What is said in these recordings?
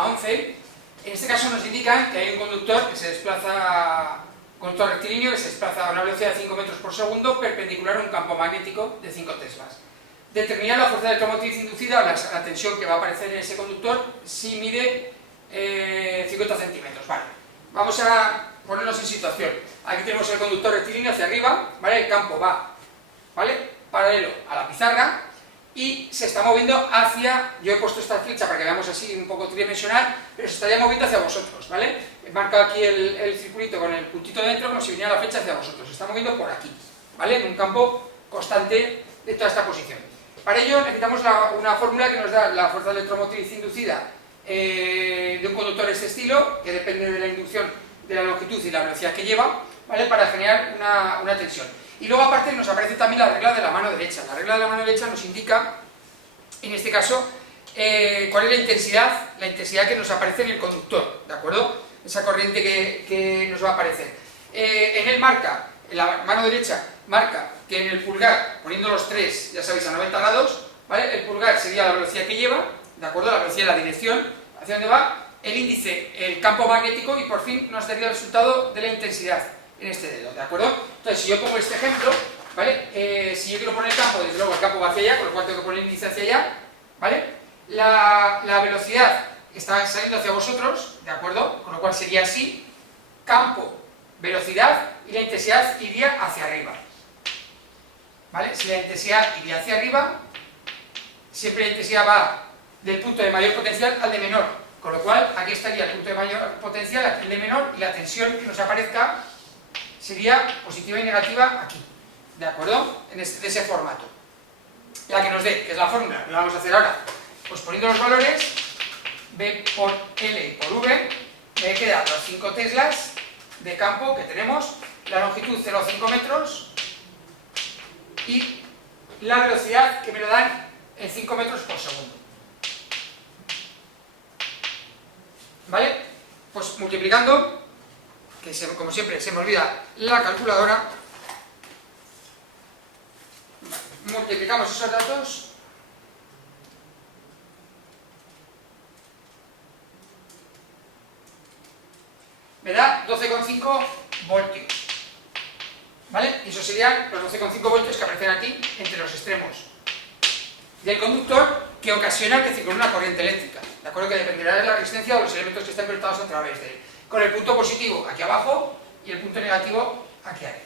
problema 11. En este caso nos indican que hay un conductor que se desplaza, conductor rectilíneo que se desplaza a una velocidad de 5 metros por segundo perpendicular a un campo magnético de 5 teslas. Determinar la fuerza electromotriz inducida, la tensión que va a aparecer en ese conductor, si mide 50 centímetros. Vale. Vamos a ponernos en situación. Aquí tenemos el conductor rectilíneo hacia arriba, ¿vale? El campo va, ¿vale?, paralelo a la pizarra y se está moviendo hacia, yo he puesto esta flecha para que veamos así un poco tridimensional, pero se estaría moviendo hacia vosotros, ¿vale? He marcado aquí el circulito con el puntito dentro como si viniera la flecha hacia vosotros, se está moviendo por aquí, ¿vale? En un campo constante de toda esta posición. Para ello necesitamos una fórmula que nos da la fuerza electromotriz inducida de un conductor de este estilo, que depende de la inducción, de la longitud y la velocidad que lleva, ¿vale?, para generar una tensión. Y luego aparte nos aparece también la regla de la mano derecha. La regla de la mano derecha nos indica, en este caso, cuál es la intensidad que nos aparece en el conductor, ¿de acuerdo? Esa corriente que nos va a aparecer. En él marca, en la mano derecha, marca que en el pulgar, poniendo los tres, ya sabéis, a 90 grados, ¿vale?, el pulgar sería la velocidad que lleva, ¿de acuerdo?, la velocidad y la dirección, hacia dónde va, el índice, el campo magnético, y por fin nos daría el resultado de la intensidad en este dedo, ¿de acuerdo? Entonces, si yo pongo este ejemplo, ¿vale?, si yo quiero poner el campo, desde luego el campo va hacia allá, con lo cual tengo que poner el índice hacia allá, ¿vale? La velocidad está saliendo hacia vosotros, ¿de acuerdo?, con lo cual sería así, campo, velocidad, y la intensidad iría hacia arriba, ¿vale? Si la intensidad iría hacia arriba, siempre la intensidad va del punto de mayor potencial al de menor, con lo cual aquí estaría el punto de mayor potencial, aquí el de menor, y la tensión que nos aparezca sería positiva y negativa aquí, ¿de acuerdo?, de ese formato. La que nos dé, que es la fórmula que vamos a hacer ahora, pues poniendo los valores, B por L y por V, me quedan los 5 teslas de campo que tenemos, la longitud 0,5 metros y la velocidad que me lo dan en 5 metros por segundo. ¿Vale? Pues multiplicando, que como siempre se me olvida la calculadora, multiplicamos esos datos, me da 12,5 voltios, ¿vale? Y esos serían los 12,5 voltios que aparecen aquí entre los extremos del conductor, que ocasiona que circule una corriente eléctrica, ¿de acuerdo?, que dependerá de la resistencia o los elementos que estén conectados a través de él, con el punto positivo aquí abajo y el punto negativo aquí arriba,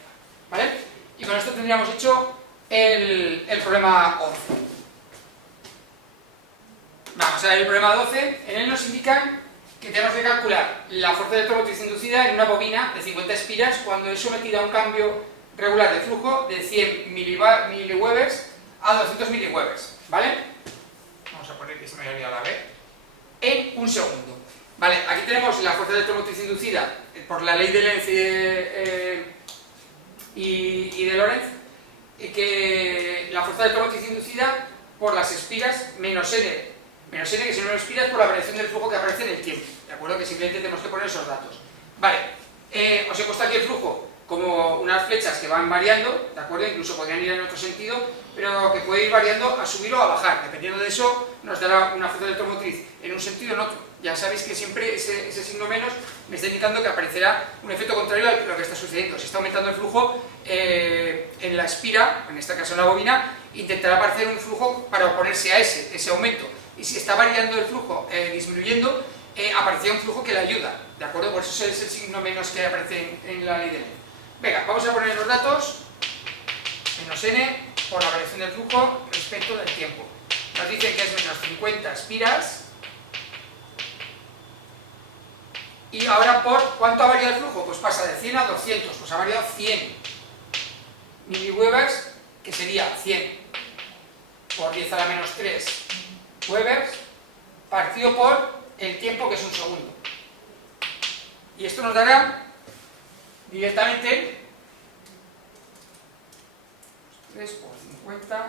¿vale? Y con esto tendríamos hecho el problema 11. Vamos a ver el problema 12. En él nos indican que tenemos que calcular la fuerza electromotriz inducida en una bobina de 50 espiras cuando es sometida a un cambio regular de flujo de 100 miliwebers a 200 miliwebers, ¿vale? Vamos a poner que se me haya olvidado la B. En un segundo. Vale, aquí tenemos la fuerza electromotriz inducida por la ley de Lenz y de Lorentz, que la fuerza electromotriz inducida por las espiras menos n, que son las espiras por la variación del flujo que aparece en el tiempo, ¿de acuerdo? Que simplemente tenemos que poner esos datos. Vale, os he puesto aquí el flujo como unas flechas que van variando, ¿de acuerdo? Incluso podrían ir en otro sentido, pero que puede ir variando a subir o a bajar. Dependiendo de eso, nos dará una fuerza electromotriz en un sentido o en otro. Ya sabéis que siempre ese signo menos me está indicando que aparecerá un efecto contrario a lo que está sucediendo. Si está aumentando el flujo en la espira, en este caso en la bobina, intentará aparecer un flujo para oponerse a ese aumento. Y si está variando el flujo, disminuyendo, aparecerá un flujo que le ayuda, ¿de acuerdo? Por eso es el signo menos que aparece en la ley de Lenz. Venga, vamos a poner los datos. Menos n por la variación del flujo respecto del tiempo. Nos dice que es menos 50 espiras. Y ahora, ¿por cuánto ha variado el flujo? Pues pasa de 100 a 200, pues ha variado 100 miliwebers, que sería 100 por 10 a la menos 3 webers, partido por el tiempo, que es un segundo. Y esto nos dará directamente 3 por 50,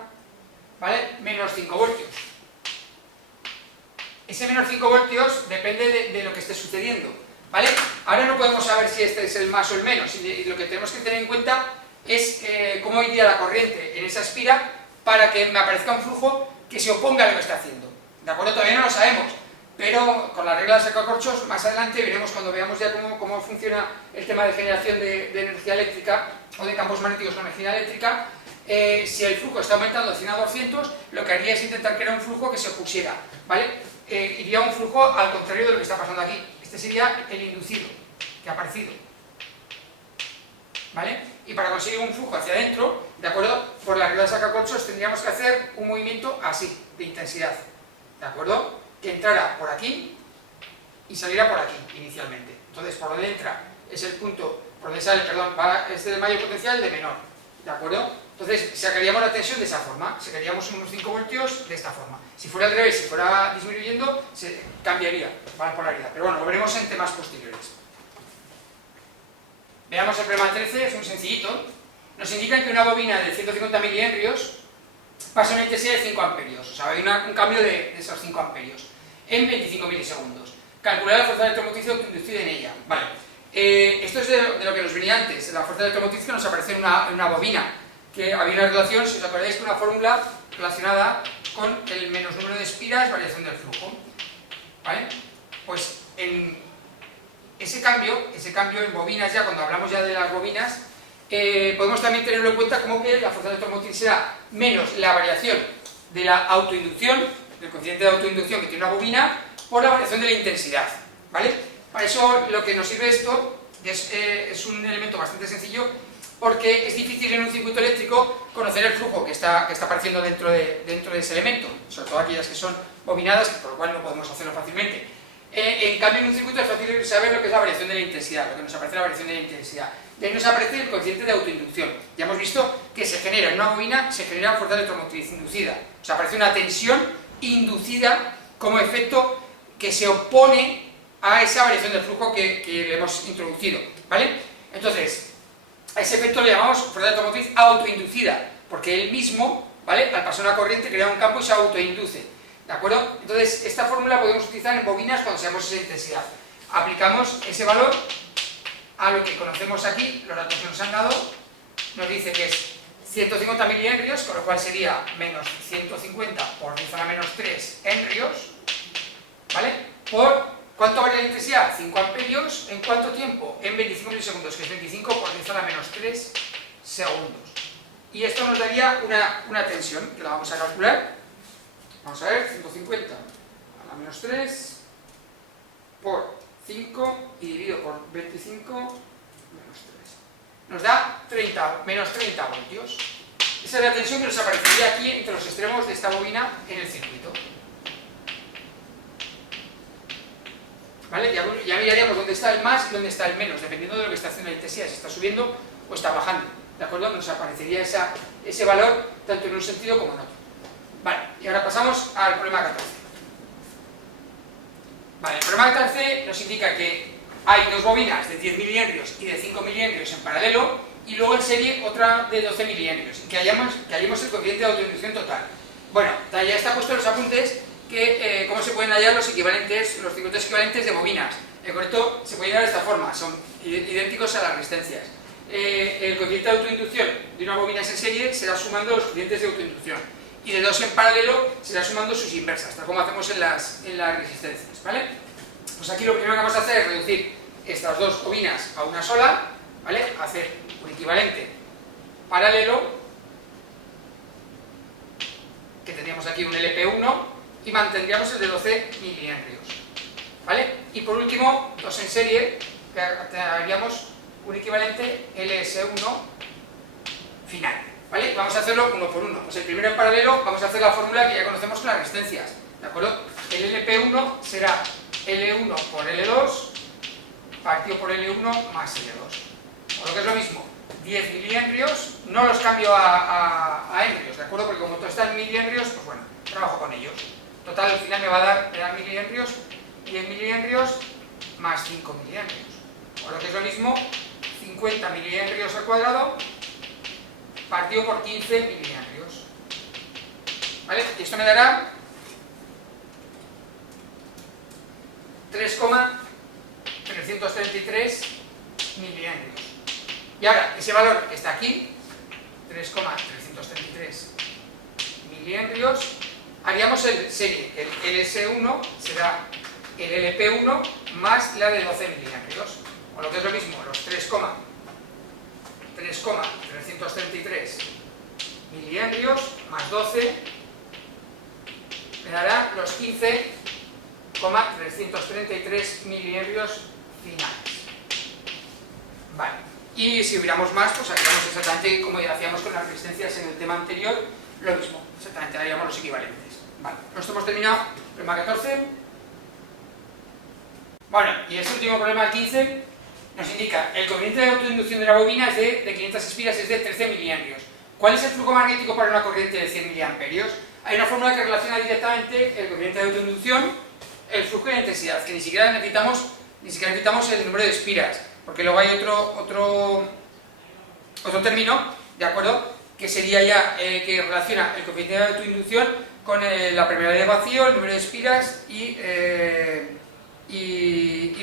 ¿vale?, menos 5 voltios. Ese menos 5 voltios depende de lo que esté sucediendo, ¿vale? Ahora no podemos saber si este es el más o el menos, y lo que tenemos que tener en cuenta es cómo iría la corriente en esa espira para que me aparezca un flujo que se oponga a lo que está haciendo, ¿de acuerdo? Todavía no lo sabemos, pero pero con la regla de sacacorchos más adelante veremos cuando veamos ya cómo funciona el tema de generación de energía eléctrica o de campos magnéticos con energía eléctrica. Si el flujo está aumentando de 100 a 200, lo que haría es intentar crear un flujo que se opusiera, ¿vale? Iría un flujo al contrario de lo que está pasando aquí. Este sería el inducido, que ha aparecido, ¿vale? Y para conseguir un flujo hacia adentro, ¿de acuerdo? Por la regla de sacacorchos tendríamos que hacer un movimiento así, de intensidad, ¿de acuerdo? Que entrara por aquí y saliera por aquí, inicialmente. Entonces, por donde entra es el punto, por donde sale, perdón, es de mayor potencial de menor, ¿de acuerdo? Entonces, sacaríamos la tensión de esa forma, sacaríamos unos 5 voltios de esta forma. Si fuera al revés, si fuera disminuyendo, se cambiaría la polaridad. Pero bueno, lo veremos en temas posteriores. Veamos el problema 13, es muy sencillito. Nos indican que una bobina de 150 milihenrios pasa una intensidad de 5 amperios. O sea, hay un cambio de esos 5 amperios en 25 milisegundos. Calcular la fuerza electromotriz inducida en ella. Vale. Esto es de lo que nos venía antes. La fuerza electromotriz que nos aparece en una bobina, que había una relación, si os acordáis, con una fórmula relacionada con el menos número de espiras, variación del flujo. ¿Vale? Pues en ese cambio en bobinas, ya cuando hablamos ya de las bobinas, podemos también tenerlo en cuenta como que la fuerza electromotriz será menos la variación de la autoinducción, del coeficiente de autoinducción que tiene una bobina, por la variación de la intensidad, ¿vale? Para eso lo que nos sirve esto es un elemento bastante sencillo, porque es difícil en un circuito eléctrico conocer el flujo que está apareciendo dentro de ese elemento, sobre todo aquellas que son bobinadas, por lo cual no podemos hacerlo fácilmente. En cambio, en un circuito es fácil saber lo que es la variación de la intensidad, lo que nos aparece la variación de la intensidad. De ahí nos aparece el coeficiente de autoinducción. Ya hemos visto que se genera en una bobina, se genera fuerza electromotriz inducida. O sea, aparece una tensión inducida como efecto que se opone a esa variación del flujo que le hemos introducido, ¿vale? Entonces, a ese efecto le llamamos fuerza electromotriz autoinducida, porque él mismo, ¿vale?, al pasar una corriente crea un campo y se autoinduce. ¿De acuerdo? Entonces, esta fórmula podemos utilizar en bobinas cuando sabemos esa intensidad. Aplicamos ese valor a lo que conocemos aquí, los datos que nos han dado, nos dice que es 150 milihenrios, con lo cual sería menos 150 por 10 a la menos 3 henrios, ¿vale? Por, ¿cuánto varía la intensidad? 5 amperios, ¿en cuánto tiempo? En 25 milisegundos, que es 25 por 10 a la menos 3 segundos. Y esto nos daría una tensión, que la vamos a calcular. Vamos a ver, 150 a la menos 3 por 5 y dividido por 25 menos 3. Nos da menos 30 voltios. Esa es la tensión que nos aparecería aquí entre los extremos de esta bobina en el circuito. ¿Vale? Ya miraríamos dónde está el más y dónde está el menos, dependiendo de lo que está haciendo la intensidad, si está subiendo o está bajando. ¿De acuerdo? Nos aparecería ese valor tanto en un sentido como en otro. Vale, y ahora pasamos al problema 14. Vale, el problema 14 nos indica que hay dos bobinas de 10 milihenrios y de 5 milihenrios en paralelo, y luego en serie otra de 12 milihenrios, y que hallemos el coeficiente de autoinducción total. Bueno, ya está puesto en los apuntes que cómo se pueden hallar los equivalentes, los circuitos equivalentes de bobinas. En concreto, se puede hallar de esta forma, son idénticos a las resistencias. El coeficiente de autoinducción de una bobina en serie será sumando los coeficientes de autoinducción, y de dos en paralelo será sumando sus inversas, tal como hacemos en las resistencias, ¿vale? Pues aquí lo primero que vamos a hacer es reducir estas dos bobinas a una sola, ¿vale? Hacer un equivalente paralelo, que tendríamos aquí un LP1, y mantendríamos el de 12 milihenrios, ¿vale? Y por último, dos en serie, que haríamos un equivalente LS1 final. ¿Vale? Vamos a hacerlo uno por uno. Pues el primero en paralelo vamos a hacer la fórmula que ya conocemos con las resistencias, ¿de acuerdo? El LP1 será L1 por L2 partido por L1 más L2. O lo que es lo mismo, 10 milihenrios, no los cambio a henrios, ¿de acuerdo? Porque como todo está en milihenrios, pues bueno, trabajo con ellos. Total, al final me va a dar milihenrios, 10 milihenrios más 5 milihenrios. O lo que es lo mismo, 50 milihenrios al cuadrado partido por 15 milihenrios. ¿Vale? Y esto me dará 3,333 milihenrios. Y ahora, ese valor que está aquí, 3,333 milihenrios, haríamos el serie. El LS1 será el LP1 más la de 12 miliamperes. O lo que es lo mismo, los 3,333 miliamperes más 12 me dará los 15,333 miliamperes finales. Vale. Y si hubiéramos más, pues haríamos exactamente como ya hacíamos con las resistencias en el tema anterior, lo mismo, exactamente haríamos los equivalentes. Vale, esto hemos terminado, problema 14. Bueno, y este último problema, el 15, nos indica el coeficiente de autoinducción de la bobina es de 500 espiras, es de 13 miliamperes. ¿Cuál es el flujo magnético para una corriente de 100 miliamperios? Hay una fórmula que relaciona directamente el coeficiente de autoinducción, el flujo y la intensidad, que ni siquiera necesitamos el número de espiras, porque luego hay otro término, ¿de acuerdo?, que sería ya que relaciona el coeficiente de autoinducción con la permeabilidad de vacío, el número de espiras y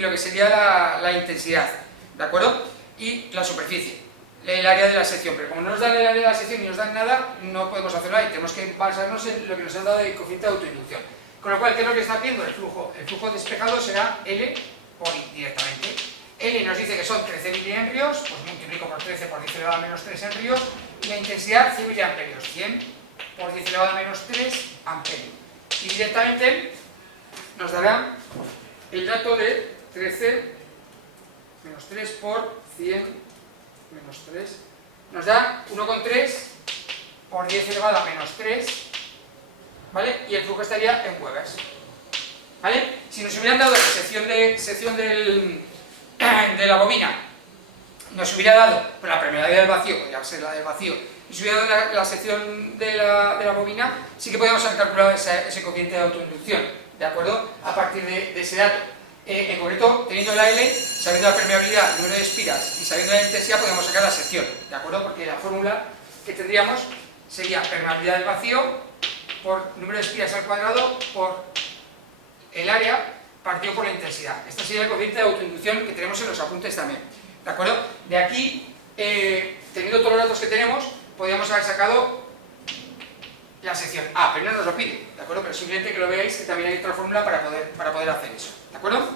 lo que sería la intensidad, ¿de acuerdo?, y la superficie, el área de la sección. Pero como no nos dan el área de la sección ni nos dan nada, no podemos hacerlo ahí, tenemos que basarnos en lo que nos han dado de coeficiente de autoinducción. Con lo cual, ¿qué es lo que está haciendo el flujo? El flujo despejado será L por I directamente. L nos dice que son 13 miliamperes, pues multiplico por 13 por 10 elevado a menos 3 amperios, y la intensidad 100 miliamperios, 100 por 10 elevado a menos 3 amperios. Y directamente nos dará el dato de 13 menos 3 por 100 menos 3, nos da 1,3 por 10 elevado a menos 3, ¿vale? Y el flujo estaría en Webers, ¿vale? Si nos hubieran dado la sección de la bobina, nos hubiera dado la permeabilidad del vacío, podría ser la del vacío, y si hubiera dado la sección de la bobina, sí que podíamos haber calculado ese coeficiente de autoinducción, ¿de acuerdo?, a partir de ese dato. En concreto, teniendo la L, sabiendo la permeabilidad, el número de espiras y sabiendo la intensidad, podemos sacar la sección, ¿de acuerdo?, porque la fórmula que tendríamos sería permeabilidad del vacío por número de espiras al cuadrado por el área partido por la intensidad. Este sería el coeficiente de autoinducción que tenemos en los apuntes también, ¿de acuerdo? De aquí, teniendo todos los datos que tenemos, podríamos haber sacado la sección A, pero no nos lo pide, ¿de acuerdo? Pero simplemente que lo veáis que también hay otra fórmula para poder hacer eso, ¿de acuerdo?